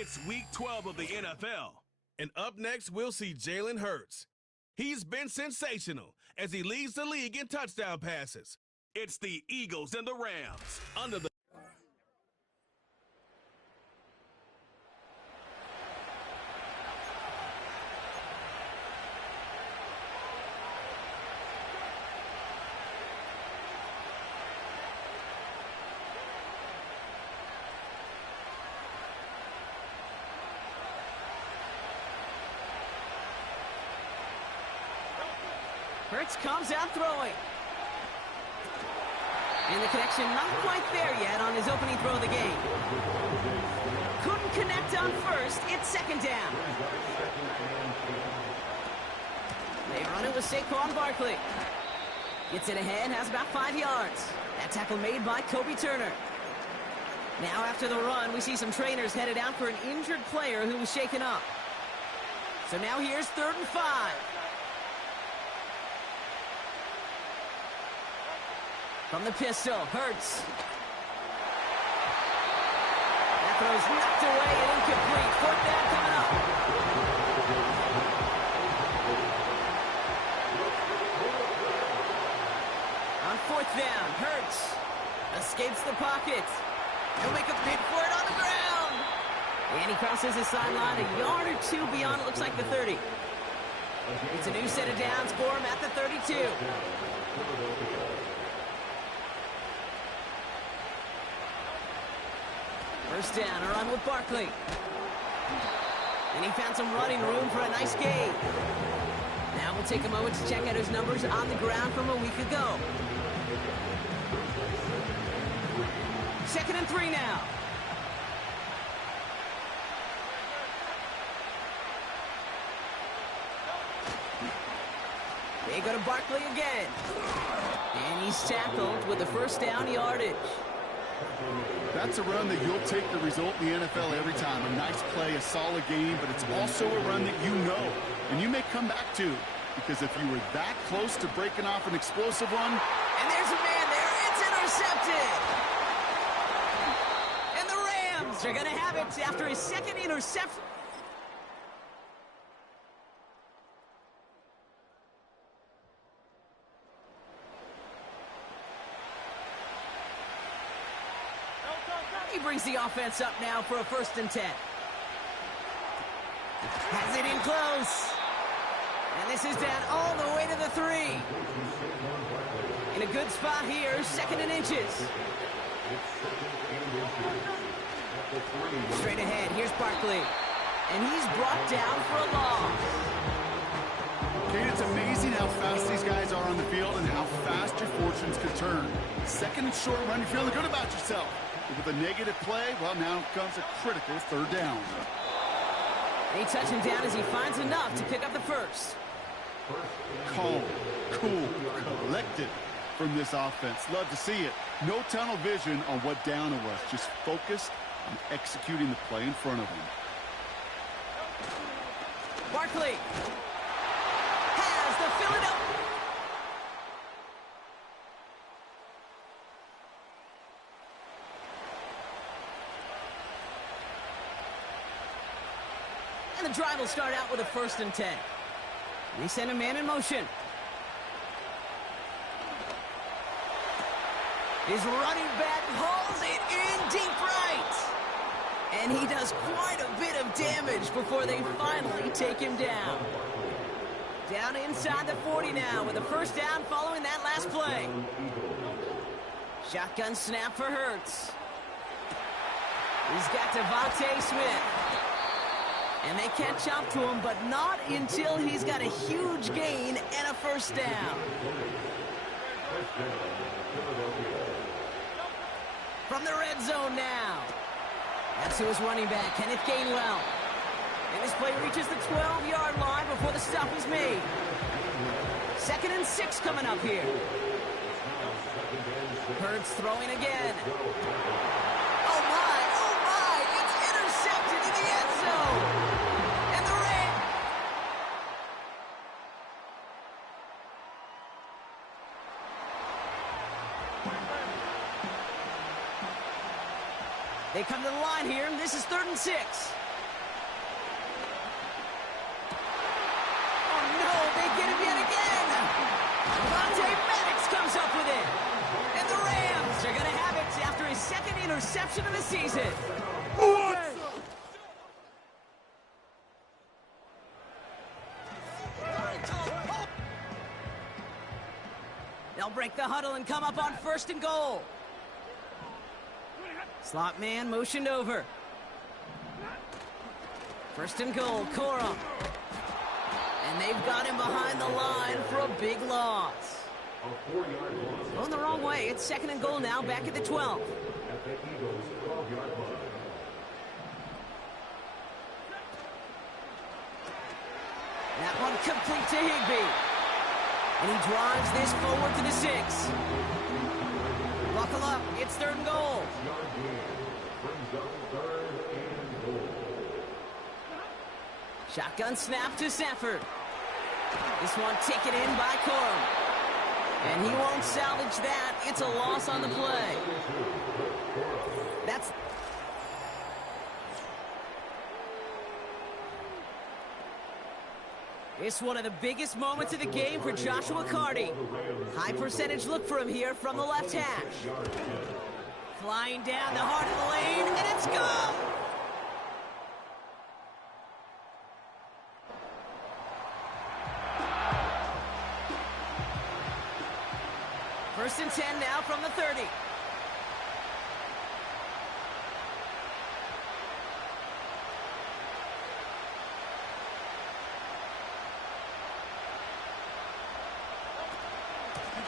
It's week 12 of the NFL, and up next we'll see Jalen Hurts. He's been sensational as he leads the league in touchdown passes. It's the Eagles and the Rams under the Hurts comes out throwing. And the connection not quite there yet on his opening throw of the game. Couldn't connect on first. It's second down. They run it with Saquon Barkley. Gets it ahead, has about 5 yards. That tackle made by Kobe Turner. Now after the run, we see some trainers headed out for an injured player who was shaken up. So now here's 3rd and 5. From the pistol, Hurts. That throw's knocked away and incomplete. 4th down coming up. On 4th down, Hurts escapes the pocket. He'll make a bid for it on the ground. And he crosses the sideline a yard or 2 beyond, it looks like the 30. It's a new set of downs for him at the 32. First down, a run with Barkley. And he found some running room for a nice gain. Now we'll take a moment to check out his numbers on the ground from a week ago. 2nd and 3 now. They go to Barkley again. And he's tackled with the first down yardage. That's a run that you'll take the result in the NFL every time. A nice play, a solid game, but it's also a run that you know and you may come back to, because if you were that close to breaking off an explosive run. And there's a man there. It's intercepted. And the Rams are going to have it after his 2nd interception. He brings the offense up now for a 1st and 10. Has it in close. And this is down all the way to the 3. In a good spot here, 2nd and inches. Straight ahead, here's Barkley. And he's brought down for a loss. Okay, it's amazing how fast these guys are on the field and how fast your fortunes can turn. 2nd and short run, you're feeling good about yourself. With a negative play, well, now comes a critical 3rd down. He touches him down as he finds enough to pick up the first. Calm, cool, collected from this offense. Love to see it. No tunnel vision on what down it was. Just focused on executing the play in front of him. Barkley has the Philadelphia. And the drive will start out with a 1st and 10. They send a man in motion. His running back hauls it in deep right. And he does quite a bit of damage before they finally take him down. Down inside the 40 now with a 1st down following that last play. Shotgun snap for Hurts. He's got Devontae Smith. And they catch up to him, but not until he's got a huge gain and a 1st down. From the red zone now. That's who is running back, Kenneth Gainwell. And this play reaches the 12-yard line before the stop is made. 2nd and 6 coming up here. Hurts throwing again. Oh my, it's intercepted in the end zone. And the Rams. They come to the line here, and this is 3rd and 6. break the huddle and come up on 1st and goal. Slot man motioned over. 1st and goal, Corum. And they've got him behind the line for a big loss. Going the wrong way. It's 2nd and goal now, back at the 12. That one complete to Higbee. And he drives this forward to the 6. Buckle up. It's 3rd and goal. Shotgun snap to Safford. This one taken in by Corum. And he won't salvage that. It's a loss on the play. It's one of the biggest moments of the game for Joshua Carty. High percentage look for him here from the left hash. Flying down the heart of the lane, and it's gone! First and 10 now from the 30.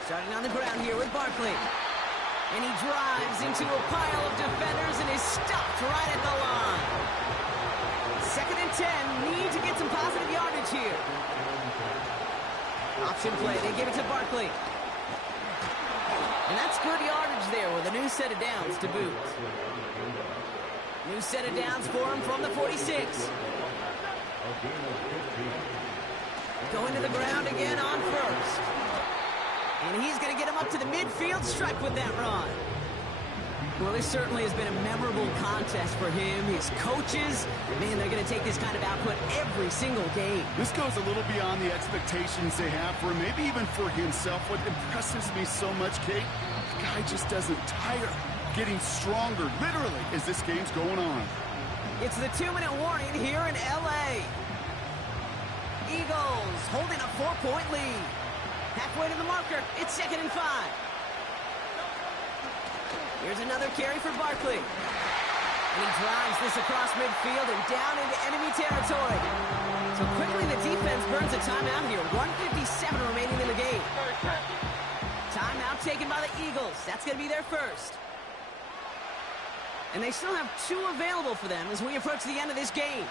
Starting on the ground here with Barkley. And he drives into a pile of defenders and is stopped right at the line. 2nd and 10. Need to get some positive yardage here. Option play. They give it to Barkley. And that's good yardage there with a new set of downs to boot. New set of downs for him from the 46. Going to the ground again on 1st. And he's going to get him up to the midfield stripe with that run. Well, this certainly has been a memorable contest for him. His coaches, man, they're going to take this kind of output every single game. This goes a little beyond the expectations they have for him, maybe even for himself. What impresses me so much, Kate, the guy just doesn't tire. Getting stronger, literally, as this game's going on. It's the 2-minute warning here in L.A. Eagles holding a 4-point lead. Halfway to the marker, it's 2nd and 5. Here's another carry for Barkley. And he drives this across midfield and down into enemy territory. So quickly the defense burns a timeout here. 1:57 remaining in the game. Timeout taken by the Eagles. That's going to be their first. And they still have 2 available for them as we approach the end of this game.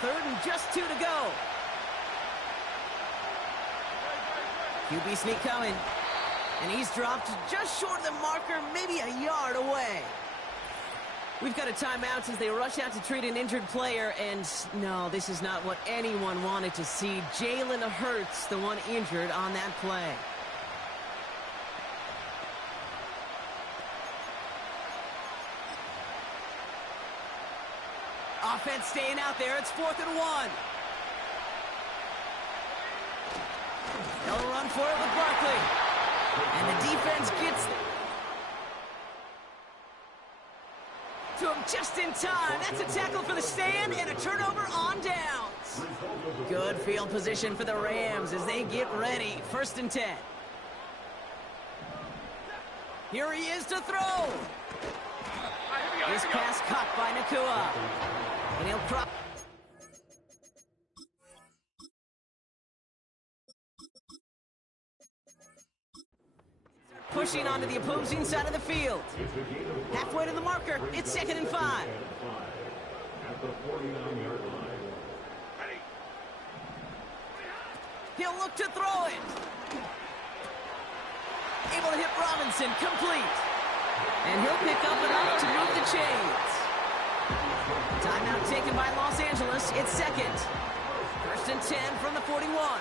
Third and just 2 to go. QB sneak coming. And he's dropped just short of the marker, maybe a yard away. We've got a timeout as they rush out to treat an injured player. And no, this is not what anyone wanted to see. Jalen Hurts, the one injured on that play. Offense staying out there. It's 4th and 1. They'll run for it with Barkley. And the defense gets to him just in time. That's a tackle for the stand and a turnover on downs. Good field position for the Rams as they get ready. 1st and 10. Here he is to throw. This pass caught by Nakua. And he'll crop. Pushing onto the opposing side of the field. Halfway to the marker. It's 2nd and 5. He'll look to throw it. Able to hit Robinson. Complete. And he'll pick up enough to move the chains. Timeout taken by Los Angeles. It's 2nd. 1st and 10 from the 41.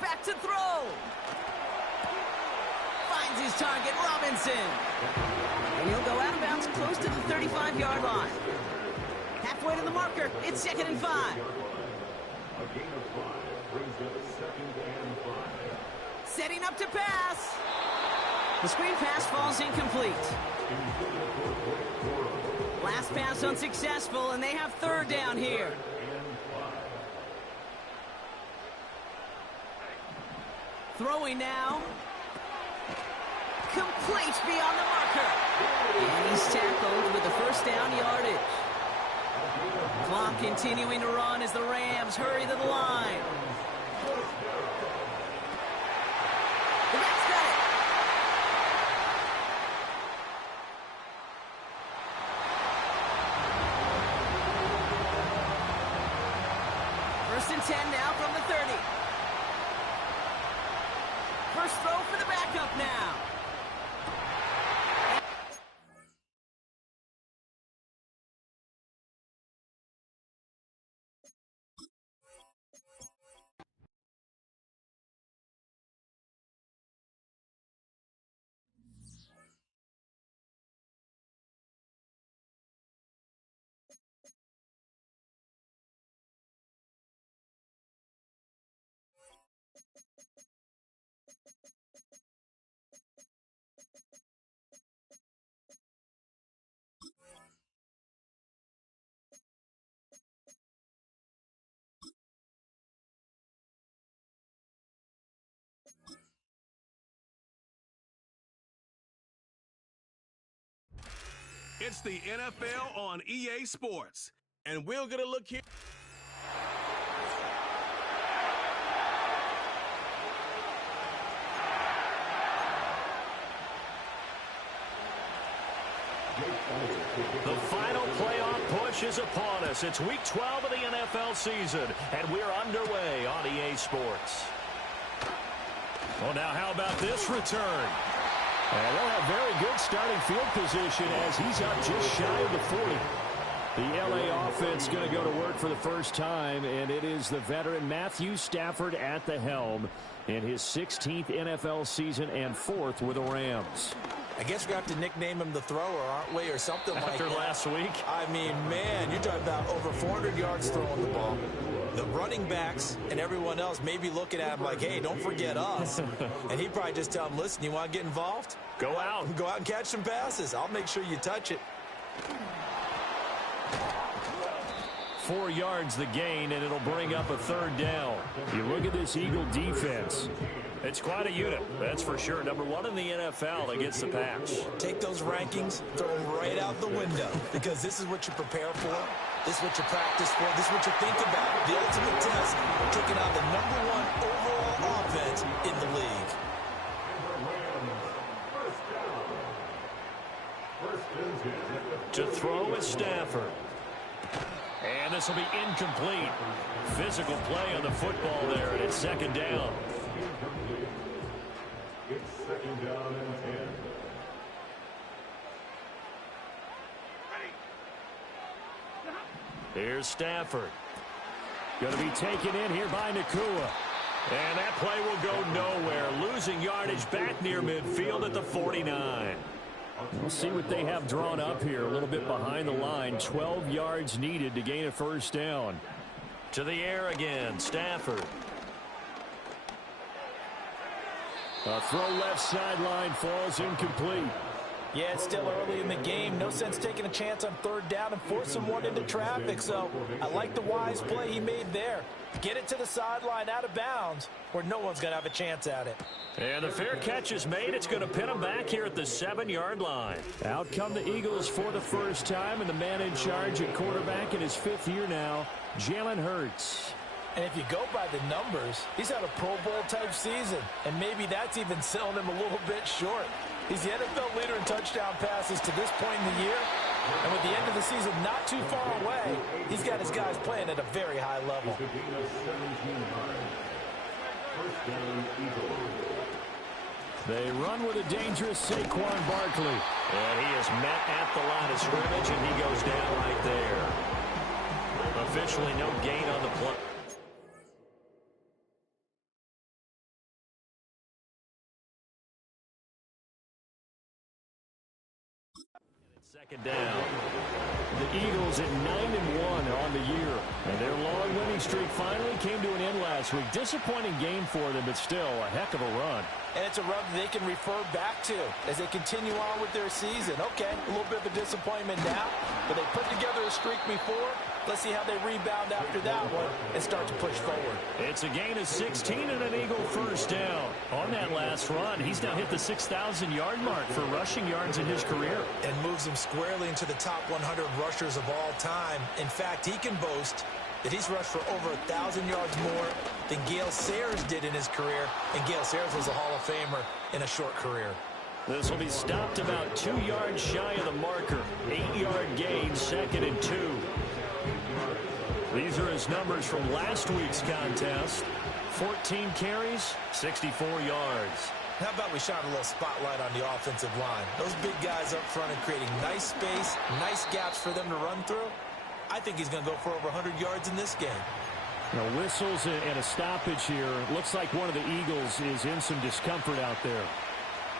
Back to throw. Finds his target, Robinson. And he'll go out of bounds close to the 35-yard line. Halfway to the marker. It's 2nd and 5. A gain of 5 brings up 2nd and 5. Setting up to pass. The screen pass falls incomplete. Last pass unsuccessful, and they have third down here. Throwing now. Complete beyond the marker. And he's tackled with the first down yardage. Clock continuing to run as the Rams hurry to the line. The Rams got it. First and 10 now from the 30. First throw for the backup now. It's the NFL on EA Sports, and we'll get a look here. The final playoff push is upon us. It's week 12 of the NFL season, and we're underway on EA Sports. Well, now how about this return? And they'll have very good starting field position as he's up just shy of the 40. The LA offense going to go to work for the first time, and it is the veteran Matthew Stafford at the helm in his 16th NFL season and 4th with the Rams. I guess we have to nickname him the thrower, aren't we, or something like that. After last week? I mean, man, you're talking about over 400 yards throwing the ball. The running backs and everyone else may be looking at him like, hey, don't forget us. And he'd probably just tell him, listen, you want to get involved? Go out. Go out and catch some passes. I'll make sure you touch it. 4 yards the gain, and it'll bring up a third down. You look at this Eagle defense. It's quite a unit, that's for sure. Number 1 in the NFL against the pass. Take those rankings, throw them right out the window, because this is what you prepare for. This is what you practice for. This is what you think about. The ultimate test, taking out the number 1 overall offense in the league. To throw is Stafford. And this will be incomplete. Physical play on the football there, and it's second down. It's second down and 10. Here's Stafford. Going to be taken in here by Nakua. And that play will go nowhere. Losing yardage back near midfield at the 49. We'll see what they have drawn up here. A little bit behind the line. 12 yards needed to gain a first down. To the air again. Stafford. A throw left sideline falls incomplete. Yeah, it's still early in the game. No sense taking a chance on third down and forcing one into traffic. So I like the wise play he made there. Get it to the sideline out of bounds where no one's going to have a chance at it. And the fair catch is made. It's going to pin him back here at the 7-yard line. Out come the Eagles for the first time, and the man in charge at quarterback in his 5th year now, Jalen Hurts. And if you go by the numbers, he's had a Pro Bowl type season, and maybe that's even selling him a little bit short. He's the NFL leader in touchdown passes to this point in the year, and with the end of the season not too far away, he's got his guys playing at a very high level. They run with a dangerous Saquon Barkley. And he is met at the line of scrimmage, and he goes down right there. Officially no gain on the play. Second down. The Eagles at 9-1 on the year. And their long winning streak finally came to an end last week. Disappointing game for them, but still a heck of a run. And it's a run they can refer back to as they continue on with their season. Okay, a little bit of a disappointment now, but they put together a streak before. Let's see how they rebound after that one and start to push forward. It's a gain of 16 and an Eagle first down. On that last run, he's now hit the 6,000-yard mark for rushing yards in his career. And moves him squarely into the top 100 rushers of all time. In fact, he can boast that he's rushed for over 1,000 yards more than Gale Sayers did in his career. And Gale Sayers was a Hall of Famer in a short career. This will be stopped about 2 yards shy of the marker. 8-yard gain, 2nd and 2. These are his numbers from last week's contest. 14 carries, 64 yards. How about we shine a little spotlight on the offensive line? Those big guys up front are creating nice space, nice gaps for them to run through. I think he's going to go for over 100 yards in this game. Now, whistles and a stoppage here. Looks like one of the Eagles is in some discomfort out there.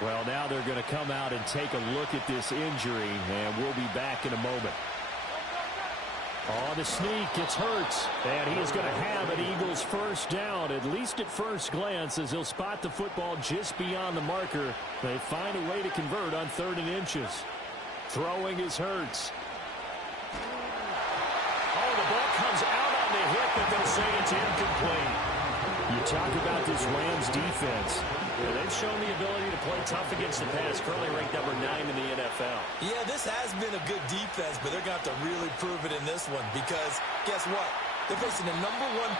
Well, now they're going to come out and take a look at this injury, and we'll be back in a moment. Oh, the sneak, it's Hurts, and he is going to have an Eagles first down, at least at first glance, as he'll spot the football just beyond the marker. They find a way to convert on 3rd and inches. Throwing is Hurts. Oh, the ball comes out on the hit, but they'll say it's incomplete. You talk about this Rams defense. Yeah, they've shown the ability to play tough against the pass, currently ranked number 9 in the NFL. Yeah, this has been a good defense, but they're going to have to really prove it in this one because guess what? They're facing the #1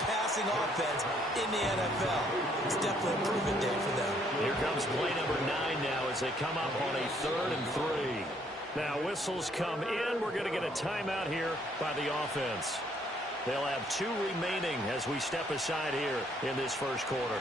passing offense in the NFL. It's definitely a proven day for them. Here comes play number 9 now as they come up on a 3rd and 3. Now whistles come in. We're going to get a timeout here by the offense. They'll have 2 remaining as we step aside here in this first quarter.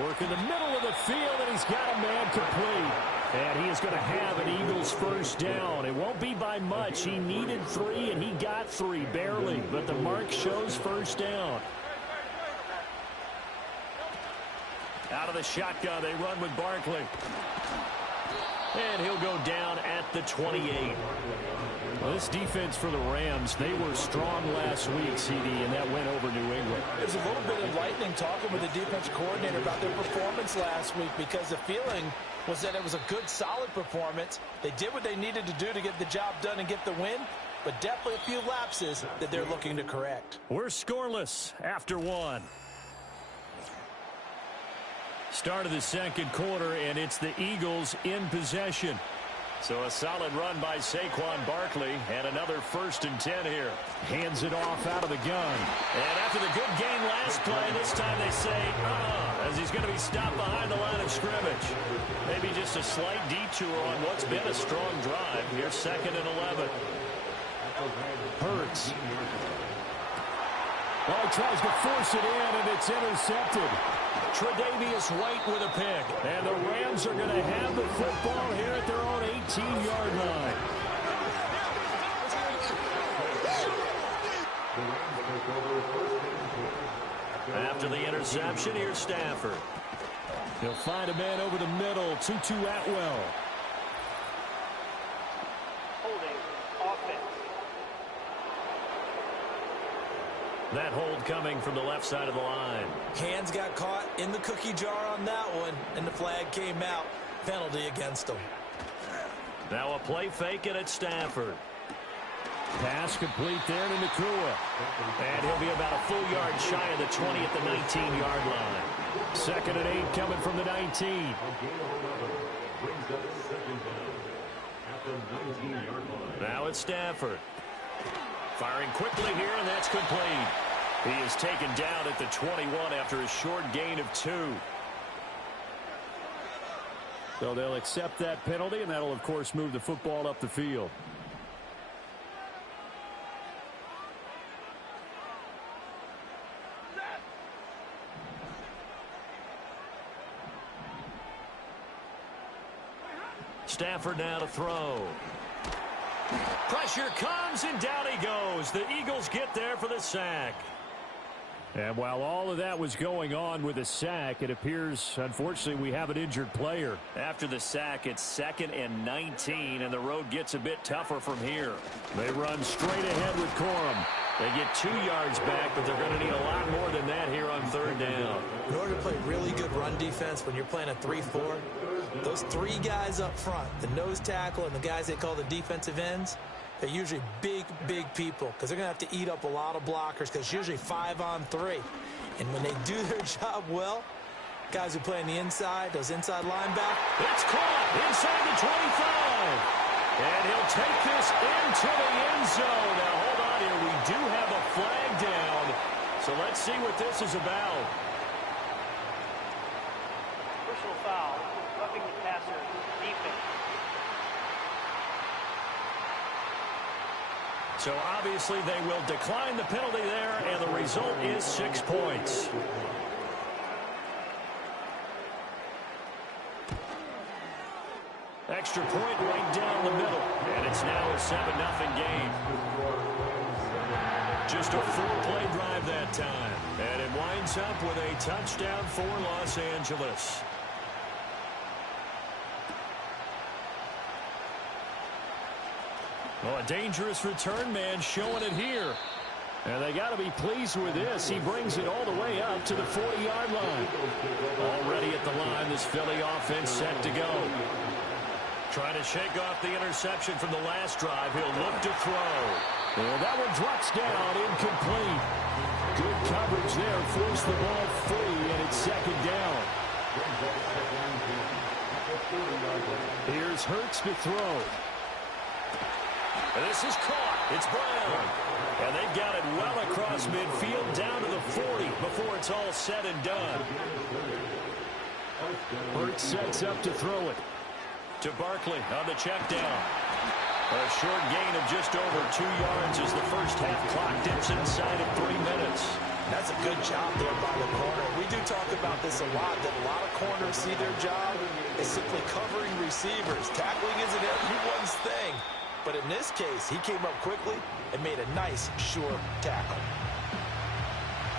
Work in the middle of the field, and he's got a man complete. And he is going to have an Eagles first down. It won't be by much. He needed 3, and he got 3, barely. But the mark shows first down. Out of the shotgun, they run with Barkley. And he'll go down at the 28. Well, this defense for the Rams, they were strong last week, CD, and that went over New England. There's a little bit of lightning talking with the defense coordinator about their performance last week because the feeling was that it was a good, solid performance. They did what they needed to do to get the job done and get the win, but definitely a few lapses that they're looking to correct. We're scoreless after 1. Start of the second quarter, and it's the Eagles in possession. So a solid run by Saquon Barkley, and another 1st and 10 here. Hands it off out of the gun. And after the good game last play, this time they say, as he's going to be stopped behind the line of scrimmage. Maybe just a slight detour on what's been a strong drive. Here's 2nd and 11. Hurts. Oh, he tries to force it in, and it's intercepted. Tre'Davious White with a pick. And the Rams are going to have the football here at their own 18-yard line. After the interception, here's Stafford. He'll find a man over the middle. Tutu Atwell. That hold coming from the left side of the line. Hands got caught in the cookie jar on that one, and the flag came out. Penalty against them. Now a play fake, and it's Stafford. Pass complete there to Nakua. And he'll be about a full yard shy of the 20 at the 19-yard line. 2nd and 8 coming from the 19. Now it's Stafford. Firing quickly here, and that's complete. He is taken down at the 21 after a short gain of 2. So they'll accept that penalty, and that'll, of course, move the football up the field. Stafford now to throw. Pressure comes, and down he goes. The Eagles get there for the sack. And while all of that was going on with the sack, it appears, unfortunately, we have an injured player. After the sack, it's 2nd and 19, and the road gets a bit tougher from here. They run straight ahead with Corum. They get 2 yards back, but they're going to need a lot more than that here on 3rd down. In order to play really good run defense when you're playing a 3-4, Those three guys up front, the nose tackle and the guys they call the defensive ends, they're usually big, big people because they're going to have to eat up a lot of blockers because it's usually 5-on-3. And when they do their job well, guys who play on the inside, those inside linebackers. It's caught inside the 25. And he'll take this into the end zone. Now, hold on here. We do have a flag down. So let's see what this is about. Personal foul, roughing the passer, defense. So obviously they will decline the penalty there, and the result is 6 points. Extra point right down the middle, and it's now a 7-0 game. Just a 4-play drive that time, and it winds up with a touchdown for Los Angeles. Well, a dangerous return man showing it here. And they got to be pleased with this. He brings it all the way up to the 40-yard line. Already at the line, this Philly offense set to go. Trying to shake off the interception from the last drive. He'll look to throw. And that one drops down, incomplete. Good coverage there. Forced the ball free, and it's second down. Here's Hurts to throw. And this is caught. It's Brown. And they've got it well across midfield down to the 40 before it's all said and done. Hurts sets up to throw it. To Barkley on the check down. A short gain of just over 2 yards as the first half clock dips inside of 3 minutes. That's a good job there by the corner. We do talk about this a lot, that a lot of corners see their job as simply covering receivers. Tackling isn't everyone's thing. But in this case, he came up quickly and made a nice, sure tackle.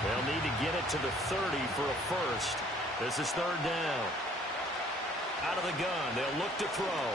They'll need to get it to the 30 for a first. This is third down. Out of the gun, they'll look to throw.